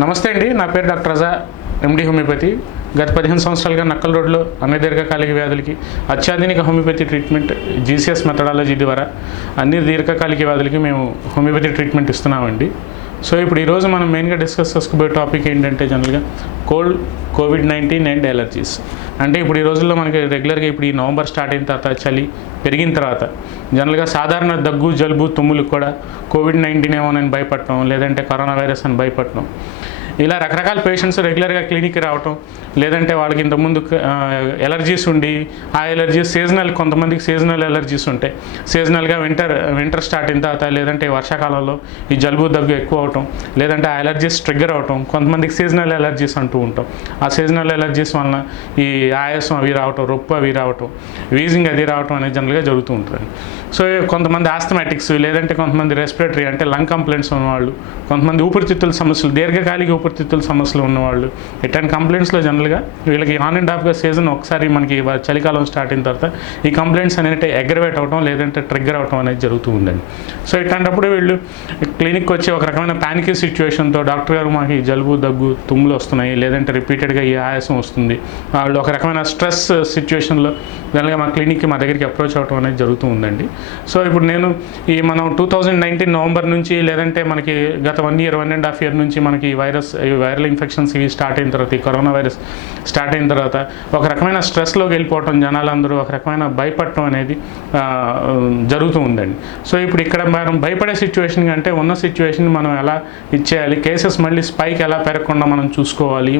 నమస్తే అండి, నా పేరు డాక్టర్ రజా, ఎండి హోమియోపతి. గత 15 సంవత్సరాలుగా నక్కల్ రోడ్లో అన్ని దీర్ఘకాలిక వ్యాధులకి అత్యాధునిక హోమియోపతి ట్రీట్మెంట్ జీసీఎస్ మెథడాలజీ ద్వారా అన్ని దీర్ఘకాలిక వ్యాధులకి మేము హోమియోపతి ట్రీట్మెంట్ ఇస్తున్నామండి. సో ఇప్పుడు ఈరోజు మనం మెయిన్గా డిస్కస్ చేసుకోబోయే టాపిక్ ఏంటంటే జనరల్గా కోవిడ్-19 అండ్ ఎలర్జీస్. అంటే ఇప్పుడు ఈ రోజుల్లో మనకి రెగ్యులర్గా ఇప్పుడు ఈ నవంబర్ స్టార్ట్ అయిన తర్వాత చలి పెరిగిన తర్వాత జనరల్గా సాధారణ దగ్గు, జలుబు, తుమ్ములకు కూడా కోవిడ్-19 ఏమోనని భయపడటం, లేదంటే కరోనా వైరస్ అని భయపడటం, ఇలా రకరకాల పేషెంట్స్ రెగ్యులర్గా క్లినిక్కి రావటం, లేదంటే వాళ్ళకి ఇంతకుముందు ఎలర్జీస్ ఉండి ఆ ఎలర్జీస్ సీజనల్, కొంతమందికి సీజనల్ ఎలర్జీస్ ఉంటాయి. సీజనల్గా వింటర్ స్టార్ట్ అయిన తర్వాత లేదంటే వర్షాకాలంలో ఈ జలుబు దగ్గు ఎక్కువ అవటం, లేదంటే ఆ ఎలర్జీస్ ట్రిగ్గర్ అవటం, కొంతమందికి సీజనల్ ఎలర్జీస్ అంటూ ఉంటాం. ఆ సీజనల్ ఎలర్జీస్ వలన ఈ ఆయాసం అవి రావటం, రొప్పు అవి రావటం, వీజింగ్ అది రావటం అనేది జనరల్గా జరుగుతూ ఉంటుంది. సో కొంతమంది ఆస్థమాటిక్స్, లేదంటే కొంతమంది రెస్పిరేటరీ అంటే లంగ్ కంప్లైంట్స్ ఉన్నవాళ్ళు, కొంతమంది ఊపిరితిత్తుల సమస్యలు, దీర్ఘకాలిక ఊపిరితిత్తుల సమస్యలు ఉన్నవాళ్ళు, ఇట్లాంటి కంప్లైంట్స్లో జనరల్గా వీళ్ళకి ఆన్ అండ్ ఆఫ్గా సీజన్ ఒకసారి మనకి చలికాలం స్టార్ట్ అయిన తర్వాత ఈ కంప్లైంట్స్ అనేవి అగ్రవేట్ అవడం, లేదంటే ట్రిగ్గర్ అవడం అనేది జరుగుతూ ఉందండి. సో ఇట్లాంటప్పుడు వీళ్ళు క్లినిక్కి వచ్చి ఒక రకమైన ప్యానిక్ సిచ్యువేషన్తో డాక్టర్ గారు మాకు జలుబు, దగ్గు, తుమ్ములు వస్తున్నాయి, లేదంటే రిపీటెడ్గా ఈ ఆయాసం వస్తుంది, వాళ్ళు ఒక రకమైన స్ట్రెస్ సిచ్యువేషన్లో జనరల్గా మా క్లినిక్కి, మా దగ్గరికి అప్రోచ్ అవడం అనేది జరుగుతూ ఉందండి. సో ఇప్పుడు నేను మనం 2019 నవంబర్ నుంచి, లేదంటే మనకి గత 1.5 year నుంచి మనకి వైరల్ ఇన్ఫెక్షన్స్ ఇవి స్టార్ట్ అయిన తర్వాత, ఈ కరోనా వైరస్ స్టార్ట్ అయిన తర్వాత ఒక రకమైన స్ట్రెస్లోకి వెళ్ళిపోవటం, జనాలందరూ ఒక రకమైన భయపడటం అనేది జరుగుతూ ఉందండి. సో ఇప్పుడు ఇక్కడ మనం భయపడే సిచ్యువేషన్ కంటే ఉన్న సిచ్యువేషన్ మనం ఎలా ఇచ్చేయాలి, కేసెస్ మళ్ళీ స్పైక్ ఎలా పెరగకుండా మనం చూసుకోవాలి,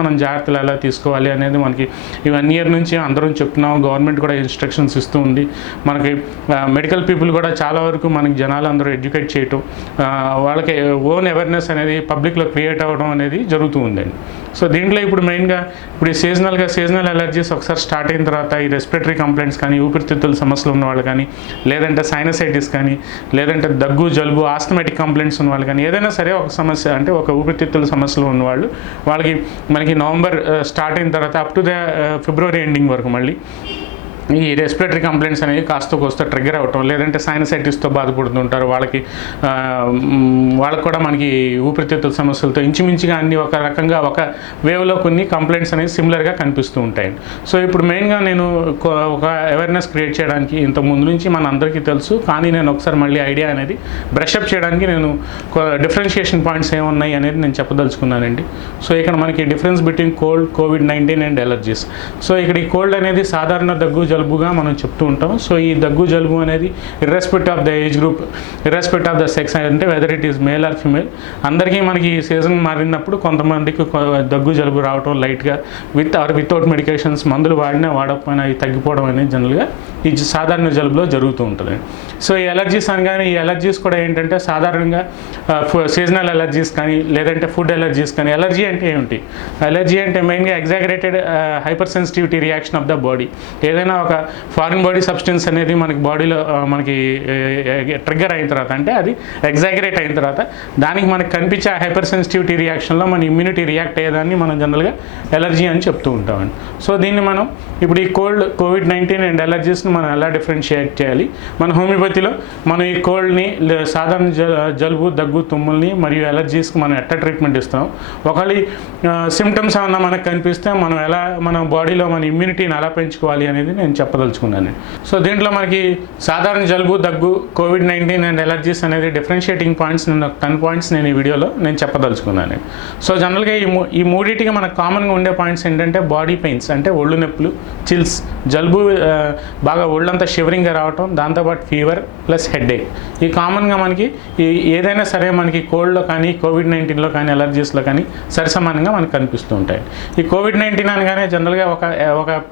మనం జాగ్రత్తలు ఎలా తీసుకోవాలి అనేది మనకి ఈ 1 year నుంచి అందరం చెప్తున్నాం. గవర్నమెంట్ కూడా ఇన్స్ట్రక్షన్స్ ఇస్తూ ఉంది. మనకి మెడికల్ పీపుల్ కూడా చాలా వరకు మనకి జనాలు అందరూ ఎడ్యుకేట్ చేయటం, వాళ్ళకి ఓన్ అవేర్నెస్ అనేది పబ్లిక్లో క్రియేట్ అవ్వడం అనేది జరుగుతూ ఉందండి. సో దీంట్లో ఇప్పుడు మెయిన్గా ఇప్పుడు ఈ సీజనల్ ఎలర్జీస్ ఒకసారి స్టార్ట్ అయిన తర్వాత ఈ రెస్పిరేటరీ కంప్లైంట్స్ కానీ, ఊపిరితిత్తుల సమస్యలు ఉన్నవాళ్ళు కానీ, లేదంటే సైనసైటిస్ కానీ, లేదంటే దగ్గు, జలుబు, ఆస్థమాటిక్ కంప్లైంట్స్ ఉన్నవాళ్ళు కానీ, ఏదైనా సరే ఒక సమస్య అంటే ఒక ఊపిరితిత్తుల సమస్యలు ఉన్నవాళ్ళు మనకి నవంబర్ స్టార్ట్ అయిన తర్వాత అప్ టు ఫిబ్రవరి ఎండింగ్ వరకు మళ్ళీ ఈ రెస్పిరేటరీ కంప్లైంట్స్ అనేవి కాస్త ట్రిగ్గర్ అవ్వటం, లేదంటే సైనసైటిస్తో బాధపడుతుంటారు, వాళ్ళకి కూడా మనకి ఊపిరితిత్తుల సమస్యలతో ఇంచుమించుగా అన్ని ఒక రకంగా ఒక వేవ్లో కొన్ని కంప్లైంట్స్ అనేవి సిమిలర్గా కనిపిస్తూ ఉంటాయండి. సో ఇప్పుడు మెయిన్గా నేను ఒక అవేర్నెస్ క్రియేట్ చేయడానికి, ఇంత ముందు నుంచి మన అందరికీ తెలుసు కానీ నేను ఒకసారి మళ్ళీ ఐడియా అనేది బ్రషప్ చేయడానికి నేను డిఫరెన్షియేషన్ పాయింట్స్ ఏమున్నాయి అనేది నేను చెప్పదలుచుకున్నానండి. సో ఇక్కడ మనకి difference between COVID-19 and allergies. So ఇక్కడ ఈ కోల్డ్ అనేది సాధారణ దగ్గు, జలుబుగా మనం చెప్తూ ఉంటాం. సో ఈ దగ్గు, జలుబు అనేది irrespective of the age group, irrespective of the sex, అంటే whether it is male or female, అందరికీ మనకి ఈ సీజన్ మారినప్పుడు కొంతమందికి దగ్గు, జలుబు రావటం లైట్గా వితౌట్ మెడికేషన్స్, మందులు వాడినా వాడకపోయినా అవి తగ్గిపోవడం అనేది జనరల్గా ఈ సాధారణ జలుబులో జరుగుతూ ఉంటుంది. సో ఈ ఎలర్జీస్ అనగానే ఈ ఎలర్జీస్ కూడా ఏంటంటే సాధారణంగా సీజనల్ ఎలర్జీస్ కానీ, లేదంటే ఫుడ్ ఎలర్జీస్ కానీ. ఎలర్జీ అంటే ఏమిటి? ఎలర్జీ అంటే మెయిన్గా exaggerated hyper sensitivity reaction of the body. ఏదైనా ఒక ఫారిన్ బాడీ సబ్స్టెన్స్ అనేది మనకి బాడీలో మనకి ట్రిగ్గర్ అయిన తర్వాత, అంటే అది ఎగ్జాగరేట్ అయిన తర్వాత దానికి మనకి కనిపించే హైపర్ సెన్సిటివిటీ రియాక్షన్లో మన ఇమ్యూనిటీ రియాక్ట్ అయ్యేదాన్ని మనం జనరల్గా ఎలర్జీ అని చెప్తూ ఉంటామండి. సో దీన్ని మనం ఇప్పుడు ఈ కోవిడ్-19 అండ్ ఎలర్జీస్ని మనం ఎలా డిఫరెన్షియేట్ చేయాలి? మన హోమియోపతిలో మనం ఈ కోల్డ్ని, సాధారణ జలుబు, దగ్గు, తుమ్ముల్ని మరియు ఎలర్జీస్కి మనం ఎట్లా ట్రీట్మెంట్ ఇస్తున్నాం, ఒకవేళ సిమ్టమ్స్ ఏమన్నా మనకు కనిపిస్తే మనం ఎలా మన బాడీలో మన ఇమ్యూనిటీని ఎలా పెంచుకోవాలి అనేది నేను చెప్పదలుచుకున్నాను. సో దీంట్లో మనకి సాధారణ జలుబు, దగ్గు, కోవిడ్-19 అండ్ ఎలర్జీస్ అనేది డిఫరెన్షియేటింగ్ పాయింట్స్, 10 పాయింట్స్ నేను ఈ వీడియోలో నేను చెప్పదలుచుకున్నాను. సో జనరల్గా ఈ మూడింటికి మనకు కామన్గా ఉండే పాయింట్స్ ఏంటంటే బాడీ పెయిన్స్, అంటే ఒళ్ళు నొప్పులు, చిల్స్, జలుబు బాగా ఒళ్ళంతా షివరింగ్గా రావటం, దాంతోపాటు ఫీవర్ ప్లస్ హెడేక్. ఈ కామన్గా మనకి ఏదైనా సరే మనకి కోల్డ్లో కానీ, కోవిడ్-19లో కానీ, ఎలర్జీస్లో కానీ సరిసమానంగా మనకు కనిపిస్తూ ఉంటాయి. ఈ కోవిడ్-19 అనగానే జనరల్గా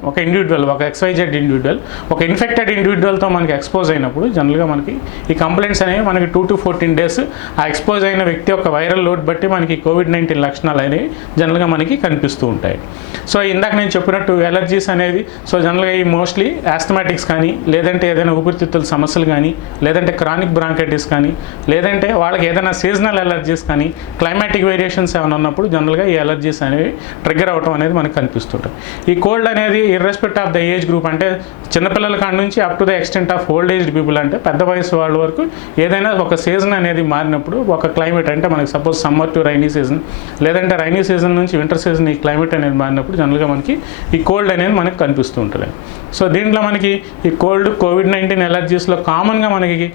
ఒక ఇండివిజువల్, ఒక XYZ ఇండివిజువల్, ఒక ఇన్ఫెక్టెడ్ ఇండివిజువల్తో మనకి ఎక్స్పోజ్ అయినప్పుడు జనరల్గా మనకి ఈ కంప్లైంట్స్ అనేవి మనకి 2 to 14 days ఆ ఎక్స్పోజ్ అయిన వ్యక్తి యొక్క వైరల్ లోడ్ బట్టి మనకి కోవిడ్-19 లక్షణాలు అనేవి జనరల్గా మనకి కనిపిస్తూ ఉంటాయి. సో ఇందాక నేను చెప్పినట్టు ఎలర్జీస్ అనేది సో జనరల్గా ఈ మోస్ట్లీ ఆస్థమాటిక్స్ కానీ, లేదంటే ఏదైనా ఊపిరితిత్తుల సమస్యలు కానీ, లేదంటే క్రానిక్ బ్రాంకైటిస్ కానీ, లేదంటే వాళ్ళకి ఏదైనా సీజనల్ ఎలర్జీస్ కానీ, క్లైమాటిక్ వేరియేషన్స్ ఏమైనా ఉన్నప్పుడు జనరల్గా ఈ ఎలర్జీస్ అనేవి ట్రిగ్గర్ అవడం అనేది మనకు కనిపిస్తుంటాయి. ఈ కోల్డ్ అనేది ఇర్రెస్పెక్ట్ ఆఫ్ ద ఏజ్ గ్రూప్, అంటే అంటే చిన్నపిల్లల కాడ నుంచి up to the extent of old aged people, అంటే పెద్ద వయసు వాళ్ళ వరకు ఏదైనా ఒక సీజన్ అనేది మారినప్పుడు, ఒక క్లైమేట్ అంటే మనకి suppose summer to rainy season, లేదంటే రైనీ సీజన్ నుంచి వింటర్ సీజన్ ఈ క్లైమేట్ అనేది మారినప్పుడు జనరల్గా మనకి ఈ కోల్డ్ అనేది మనకి కనిపిస్తూ ఉంటుంది. సో దీంట్లో మనకి ఈ కోవిడ్-19 ఎలర్జీస్లో కామన్గా మనకి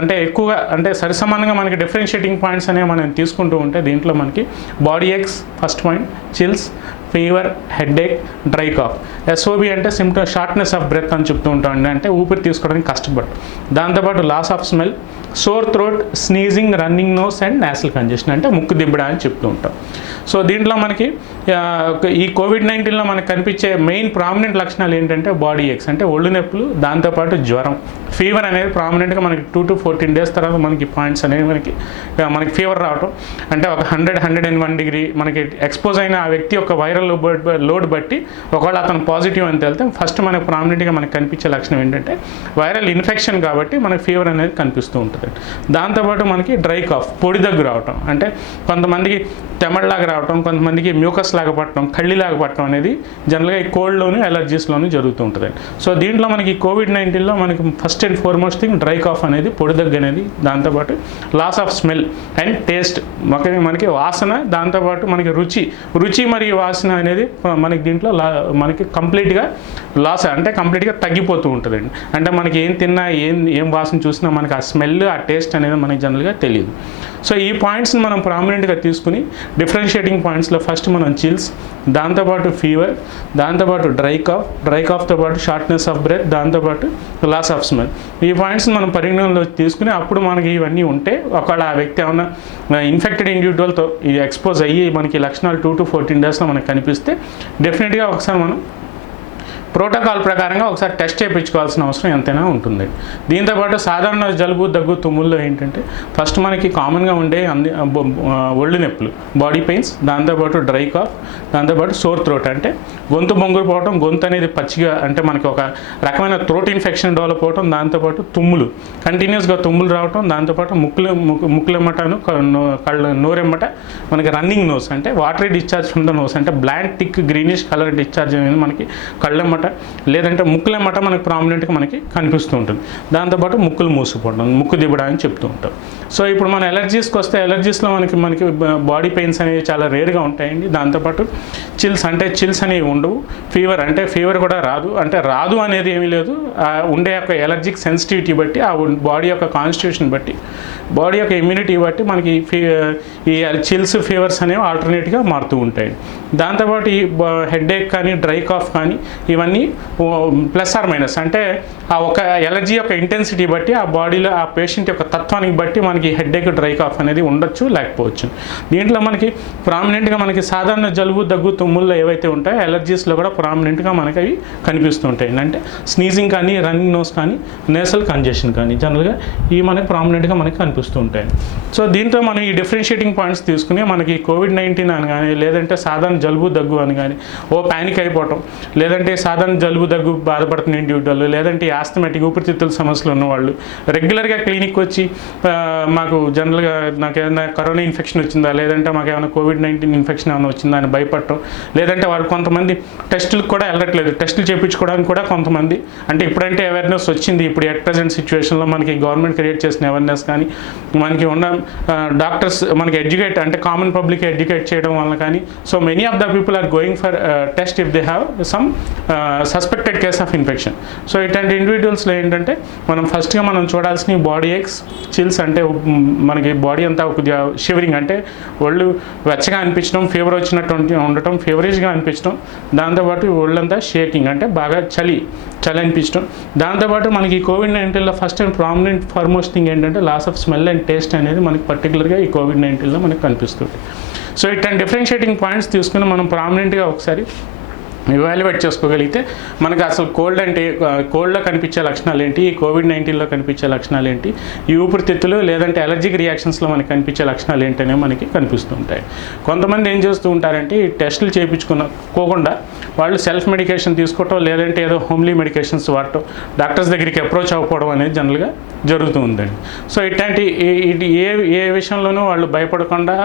అంటే ఎక్కువగా అంటే సరిసమానంగా మనకి డిఫరెన్షియేటింగ్ పాయింట్స్ అనేవి మనం తీసుకుంటూ ఉంటే దీంట్లో మనకి body aches first point, chills, fever, headache, dry cough. S O B అంటే సిమ్టమ్ షార్ట్నెస్ ఆఫ్ బ్రెత్ అని చెప్తూ ఉంటాం, అంటే ఊపిరి తీసుకోవడానికి కష్టపడు. దాంతోపాటు loss of smell, sore throat, sneezing, running nose and nasal congestion అంటే ముక్కు దిబ్బడ అని చెప్తూ ఉంటాం. సో దీంట్లో మనకి ఈ కోవిడ్-19లో మనకు కనిపించే మెయిన్ ప్రామినెంట్ లక్షణాలు ఏంటంటే బాడీ ఏక్స్ అంటే ఒళ్ళు నొప్పులు, దాంతోపాటు జ్వరం, ఫీవర్ అనేది ప్రామినెంట్గా మనకి 2 to 14 days తర్వాత మనకి పాయింట్స్ అనేవి మనకి ఫీవర్ రావటం, అంటే ఒక 100-101 degree మనకి ఎక్స్పోజ్ అయిన ఆ వ్యక్తి యొక్క వైరల్ లోడ్ బట్టి ఒకవేళ అతను పాజిటివ్ అని తెలితే ఫస్ట్ మనకు ప్రామినెంట్గా మనకు కనిపించే లక్షణం ఏంటంటే వైరల్ ఇన్ఫెక్షన్ కాబట్టి మనకి ఫీవర్ అనేది కనిపిస్తూ ఉంటుంది. దాంతోపాటు మనకి డ్రై కాఫ్, పొడి దగ్గు రావటం, అంటే కొంతమందికి తెమడలాగా రావటం, కొంతమందికి మ్యూకస్ లాగా పట్టడం, కళ్ళిలాగా పట్టడం అనేది జనరల్గా ఈ కోల్డ్లోను ఎలర్జీస్లోనూ జరుగుతూ ఉంటుంది. సో దీంట్లో మనకి కోవిడ్-19లో మనకి first and foremost thing dry cough అనేది, పొడి దగ్గు అనేది, దాంతోపాటు loss of smell and taste, మనకి వాసన, దాంతోపాటు మనకి రుచి మరియు వాసన అనేది మనకి దీంట్లో మనకి కంప్లీట్గా లాస్ అంటే కంప్లీట్గా తగ్గిపోతూ ఉంటుందండి. అంటే మనకి ఏం తిన్నా ఏం వాసన చూసినా మనకి ఆ స్మెల్ ఆ టేస్ట్ అనేది మనకి జనరల్గా తెలియదు. సో ఈ పాయింట్స్ని మనం ప్రామినెంట్గా తీసుకుని డిఫరెన్షియేటింగ్ పాయింట్స్లో ఫస్ట్ మనం చిల్స్, దాంతోపాటు ఫీవర్, దాంతోపాటు డ్రై కాఫ్తో పాటు షార్ట్నెస్ ఆఫ్ బ్రెత్, దాంతోపాటు లాస్ ఆఫ్ స్మెల్, ఈ పాయింట్స్ని మనం పరిగణనలో తీసుకుని అప్పుడు మనకి ఇవన్నీ ఉంటే ఒకవేళ ఆ వ్యక్తి ఏమైనా ఇన్ఫెక్టెడ్ ఇండివిజువల్తో ఇది ఎక్స్పోజ్ అయ్యి మనకి లక్షణాలు 2 to 14 daysలో మనకు కనిపిస్తే డెఫినెట్గా ఒకసారి మనం ప్రోటోకాల్ ప్రకారంగా ఒకసారి టెస్ట్ చేయించుకోవాల్సిన అవసరం ఎంతైనా ఉంటుంది. దీంతోపాటు సాధారణ జలుబు, దగ్గు, తుమ్ముల్లో ఏంటంటే ఫస్ట్ మనకి కామన్గా ఉండే ఒళ్ళు నొప్పులు, బాడీ పెయిన్స్, దాంతోపాటు డ్రై కాఫ్, దాంతోపాటు సోర్ థ్రోట్ అంటే గొంతు బొంగురు పోవటం, గొంతు అనేది పచ్చిగా అంటే మనకి ఒక రకమైన థ్రోట్ ఇన్ఫెక్షన్ డెవలప్ అవటం, దాంతోపాటు తుమ్ములు, కంటిన్యూస్గా తుమ్ములు రావటం, దాంతోపాటు ముక్కులెమ్మటను నోరెమ్మట, మనకి రన్నింగ్ నోస్ అంటే watery discharge from the nose అంటే blank thick greenish colour discharge అనేది మనకి కళ్ళెమ్మట, లేదంటే ముక్కులెమ్మట మనకి ప్రామినెంట్గా మనకి కనిపిస్తూ ఉంటుంది. దాంతోపాటు ముక్కులు మూసిపోవడం, ముక్కు దిబ్బడా అని చెప్తూ ఉంటాం. సో ఇప్పుడు మన ఎలర్జీస్కి వస్తే ఎలర్జీస్లో మనకి బాడీ పెయిన్స్ అనేవి చాలా రేర్గా ఉంటాయండి. దాంతోపాటు చిల్స్ అనేవి ఉండవు. ఫీవర్ కూడా రాదు అనేది ఏమీ లేదు. ఉండే యొక్క ఎలర్జిక్ సెన్సిటివిటీ బట్టి, ఆ బాడీ యొక్క కాన్స్టిట్యూషన్ బట్టి, బాడీ యొక్క ఇమ్యూనిటీ బట్టి మనకి ఈ చిల్స్, ఫీవర్స్ అనేవి ఆల్టర్నేట్గా మారుతూ ఉంటాయి. దాంతోపాటు ఈ హెడేక్ కానీ, డ్రై కాఫ్ కానీ ఇవన్నీ ప్లస్ ఆర్ మైనస్ అంటే ఆ ఒక ఎలర్జీ యొక్క ఇంటెన్సిటీ బట్టి, ఆ బాడీలో ఆ పేషెంట్ యొక్క తత్వానికి బట్టి మనకి హెడేక్, డ్రై కాఫ్ అనేది ఉండొచ్చు, లేకపోవచ్చు. దీంట్లో మనకి ప్రామినెంట్గా మనకి సాధారణ జలుబు, దగ్గు, తుమ్ముల్లో ఏవైతే ఉంటాయో ఎలర్జీస్లో కూడా ప్రామినెంట్గా మనకి అవి కనిపిస్తూ ఉంటాయి. అంటే స్నీజింగ్ కానీ, రన్నింగ్ నోస్ కానీ, నేసల్ కంజెషన్ కానీ జనరల్గా ఇవి మనకి ప్రామినెంట్గా మనకి కనిపిస్తూ ఉంటాయి. సో దీంతో మనం ఈ డిఫరెన్షియేటింగ్ పాయింట్స్ తీసుకుని మనకి కోవిడ్-19 అని కానీ, లేదంటే సాధారణ జలుబు, దగ్గు అని కానీ ప్యానిక్ అయిపోవటం, లేదంటే సాధారణ జలుబు, దగ్గు బాధపడుతున్న ఇండివిజువల్, లేదంటే ఆస్థమాటిక్ ఊపిరితిత్తుల సమస్యలు ఉన్నవాళ్ళు రెగ్యులర్గా క్లినిక్ వచ్చి మాకు జనరల్గా నాకు ఏదైనా కరోనా ఇన్ఫెక్షన్ వచ్చిందా, లేదంటే మాకు ఏమైనా కోవిడ్-19 ఇన్ఫెక్షన్ ఏమైనా వచ్చిందా అని భయపడటం, లేదంటే వాళ్ళు కొంతమంది టెస్టులకు కూడా వెళ్ళట్లేదు, టెస్టులు చేయించుకోవడానికి కూడా కొంతమంది అంటే ఇప్పుడంటే అవేర్నెస్ వచ్చింది. ఇప్పుడు ఎట్ ప్రజెంట్ సిచ్యువేషన్లో మనకి గవర్నమెంట్ క్రియేట్ చేసిన అవేర్నెస్ కానీ, మనకి ఉన్న డాక్టర్స్ మనకి ఎడ్యుకేట్ అంటే కామన్ పబ్లిక్ ఎడ్యుకేట్ చేయడం వల్ల కానీ, so many of the people are going for test if they have some suspected case of infection. So ఇట్లాంటి ఇండివిజువల్స్లో ఏంటంటే మనం ఫస్ట్గా మనం చూడాల్సిన బాడీ ఏక్స్, చిల్స్ అంటే మనకి బాడీ అంతా కొద్దిగా షివరింగ్ అంటే ఒళ్ళు వెచ్చగా అనిపించడం, ఫీవర్ వచ్చినట్టు ఉండటం, ఫీవరిష్గా అనిపించడం, దాంతోపాటు ఒళ్ళంతా షేకింగ్ అంటే బాగా చలి అనిపించడం. దాంతోపాటు మనకి కోవిడ్-19లో first and prominent foremost thing ఏంటంటే loss of smell and taste అనేది మనకి పర్టికులర్గా ఈ కోవిడ్-19లో మనకి కనిపిస్తుంది. సో ఇట్లాంటి డిఫరెన్షియేటింగ్ పాయింట్స్ తీసుకుని మనం ప్రామినెంట్గా ఒకసారి ఇవాల్యుయేట్ చేసుకోగలిగితే మనకు అసలు కోల్డ్లో కనిపించే లక్షణాలు ఏంటి, ఈ కోవిడ్-19లో కనిపించే లక్షణాలు ఏంటి, ఈ ఊపిరితిత్తులు లేదంటే ఎలర్జిక్ రియాక్షన్స్లో మనకి కనిపించే లక్షణాలు ఏంటనే మనకి కనిపిస్తూ ఉంటాయి. కొంతమంది ఏం చేస్తూ ఉంటారంటే ఈ టెస్టులు చేయించుకోకుండా వాళ్ళు సెల్ఫ్ మెడికేషన్ తీసుకోవటం, లేదంటే ఏదో హోమ్లీ మెడికేషన్స్ వాడటం, డాక్టర్స్ దగ్గరికి అప్రోచ్ అవ్వకపోవడం అనేది జనరల్గా జరుగుతూ ఉందండి. సో ఇట్లాంటి ఏ విషయంలోనూ వాళ్ళు భయపడకుండా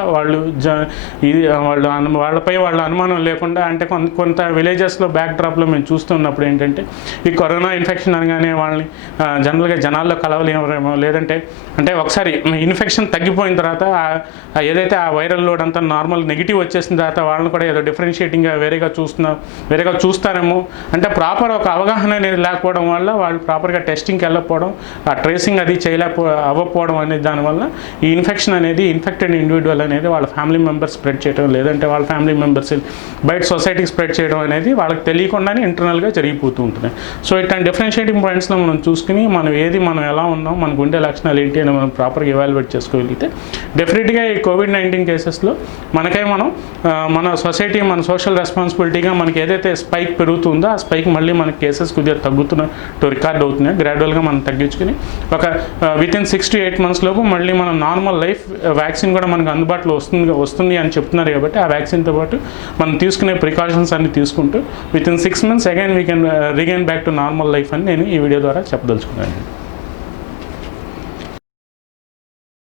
వాళ్ళపై వాళ్ళ అనుమానం లేకుండా అంటే కొంత విలేజెస్లో బ్యాక్ డ్రాప్లో మేము చూస్తున్నప్పుడు ఏంటంటే ఈ కరోనా ఇన్ఫెక్షన్ అనగానే వాళ్ళని జనరల్గా జనాల్లో కలవలేమో, లేదంటే అంటే ఒకసారి ఇన్ఫెక్షన్ తగ్గిపోయిన తర్వాత ఏదైతే ఆ వైరల్ లోడ్ అంతా నార్మల్ నెగిటివ్ వచ్చేసిన తర్వాత వాళ్ళని కూడా ఏదో డిఫరెన్షియేటింగ్గా వేరేగా చూస్తారేమో, అంటే ప్రాపర్ ఒక అవగాహన అనేది లేకపోవడం వల్ల వాళ్ళు ప్రాపర్గా టెస్టింగ్కి వెళ్ళకపోవడం, ఆ ట్రేసింగ్ అది అవ్వకపోవడం అనేది దానివల్ల ఈ ఇన్ఫెక్షన్ అనేది ఇన్ఫెక్టెడ్ ఇండివిజువల్ అనేది వాళ్ళ ఫ్యామిలీ మెంబర్స్ స్ప్రెడ్ చేయడం, లేదంటే వాళ్ళ ఫ్యామిలీ మెంబర్స్ బయట సొసైటీకి స్ప్రెడ్ చేయడం అనేది వాళ్ళకి తెలియకుండానే ఇంటర్నల్గా జరిగిపోతూ ఉంటున్నాయి. సో ఇట్లాంటి డిఫరెన్షియేటింగ్ పాయింట్స్లో మనం చూసుకుని మనం ఎలా ఉన్నాం, మనకు ఉండే లక్షణాలు ఏంటి అని మనం ప్రాపర్గా ఎవాల్యుయేట్ చేసుకోగలిగితే డెఫినెట్గా ఈ కోవిడ్-19 కేసెస్లో మనం మన సొసైటీ, మన సోషల్ రెస్పాన్సిబిలిటీగా మనకి ఏదైతే స్పైక్ పెరుగుతుందో ఆ స్పైక్ మళ్ళీ మన కేసెస్ కొద్దిగా తగ్గుతున్నట్టు రికార్డ్ అవుతున్నాయి. గ్రాడ్యువల్గా మనం తగ్గించుకుని ఒక వితిన్ 6 to 8 months లోపు మళ్ళీ మనం నార్మల్ లైఫ్ వ్యాక్సిన్ కూడా మనకు అందుబాటులో వస్తుంది అని చెప్తున్నారు. కాబట్టి ఆ వ్యాక్సిన్తో పాటు మనం తీసుకునే ప్రికాషన్స్ అన్ని తీసుకుంటూ within 6 months again we can regain back to normal life అని నేను ఈ వీడియో ద్వారా చెప్పదలుచుకున్నాను.